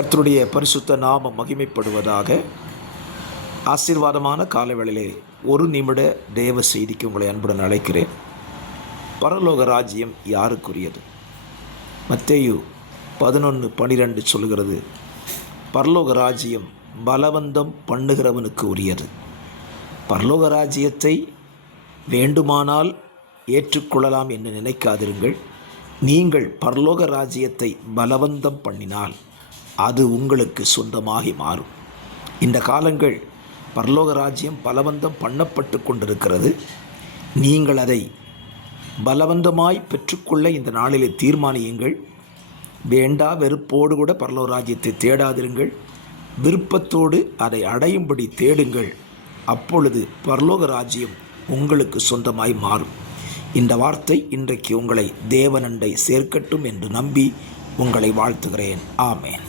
கர்த்தருடைய பரிசுத்த நாமம் மகிமைப்படுவதாக. ஆசீர்வாதமான காலவேளையிலே ஒரு நிமிட தேவ செய்திக்கு உங்களை அன்புடன் அழைக்கிறேன். பரலோக ராஜ்யம் யாருக்குரியது? மத்தேயு 11:12 சொல்கிறது, பரலோக ராஜ்யம் பலவந்தம் பண்ணுகிறவனுக்கு உரியது. பரலோக ராஜ்யத்தை வேண்டுமானால் ஏற்றுக்கொள்ளலாம் என்று நினைக்காதிருங்கள். நீங்கள் பரலோக ராஜ்யத்தை பலவந்தம் பண்ணினால் அது உங்களுக்கு சொந்தமாகி மாறும். இந்த காலங்கள் பரலோக ராஜ்யம் பலவந்தம் பண்ணப்பட்டு கொண்டிருக்கிறது. நீங்கள் அதை பலவந்தமாய் பெற்றுக்கொள்ள இந்த நாளிலே தீர்மானியுங்கள். வேண்டா வெறுப்போடு கூட பரலோக ராஜ்யத்தை தேடாதிருங்கள். விருப்பத்தோடு அதை அடையும்படி தேடுங்கள். அப்பொழுது பரலோக ராஜ்யம் உங்களுக்கு சொந்தமாய் மாறும். இந்த வார்த்தை இன்றைக்கு உங்களை தேவனண்டை சேர்க்கட்டும் என்று நம்பி உங்களை வாழ்த்துகிறேன். ஆமேன்.